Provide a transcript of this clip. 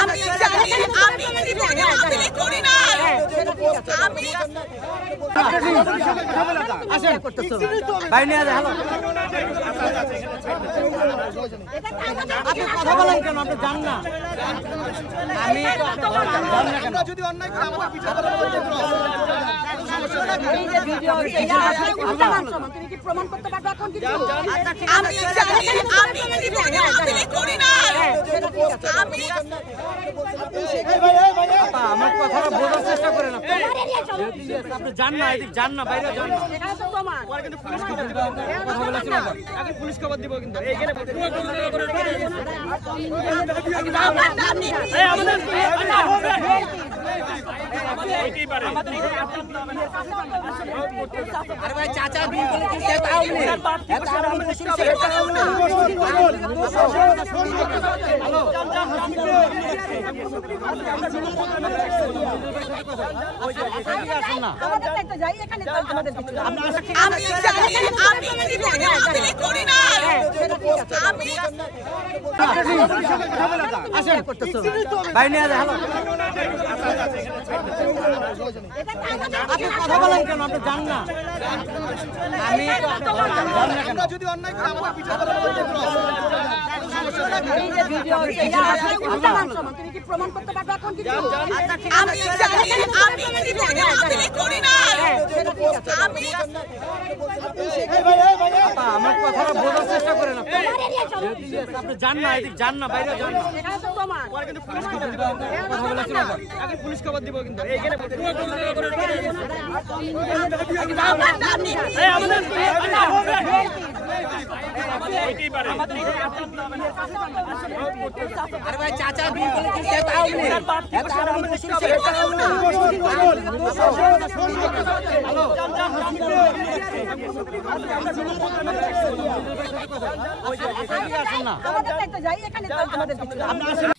আমি জানি আমি জীবনে আমি করি না আমি আসেন ভাই নিয়ে যা হ্যালো আপনি কথা বলেন কেন আপনি জান না আমি আমরা যদি অন্যায় করি আমাদের বিচার করা হবে তুমি কি প্রমাণ করতে পারবে এখন কিছু আমি জানি আমি জীবনে আমি করি না আমি আমার কথাটা বোঝার চেষ্টা করেন আপনি জান না এদিক জান না বাইরে যান না এখানে তো প্রমাণ পরে কিন্তু পুলিশ খবর দিব কথা বলেছিল আগে পুলিশ খবর দিব কিন্তু এইখানে আরে ভাই চাচা বিল বলে কি তাও নেই এত আরাম বসে হ্যালো আমাদের দায়িত্ব যাই এখানে তো আমাদের কিছু আমি জানি আমি জীবনে আমি করি না আমি আসেন ভাই নিয়ে যা হ্যালো আপনি কথা বলেন কেন আপনি জান না আমি আমরা যদি অন্যায় করি আমাদের বিচার করা হবে তুমি কি প্রমাণ করতে পারবে এখন কিছু আমি জানি আমি জীবনে আমি করি না আমি আমার কথাটা বোঝার চেষ্টা করেন আপনি জান না এদিক জান না বাইরে যান না এখানে তো প্রমাণ পরে কিন্তু পুলিশ খবর দিব কথা বলেছিল আগে পুলিশ খবর দিব কিন্তু এইখানে আরে ভাই চাচা বিল বলে কি তাও নেই এত আরাম বসে হ্যালো আমাদের দায়িত্ব যাই এখানে তো আমাদের কিছু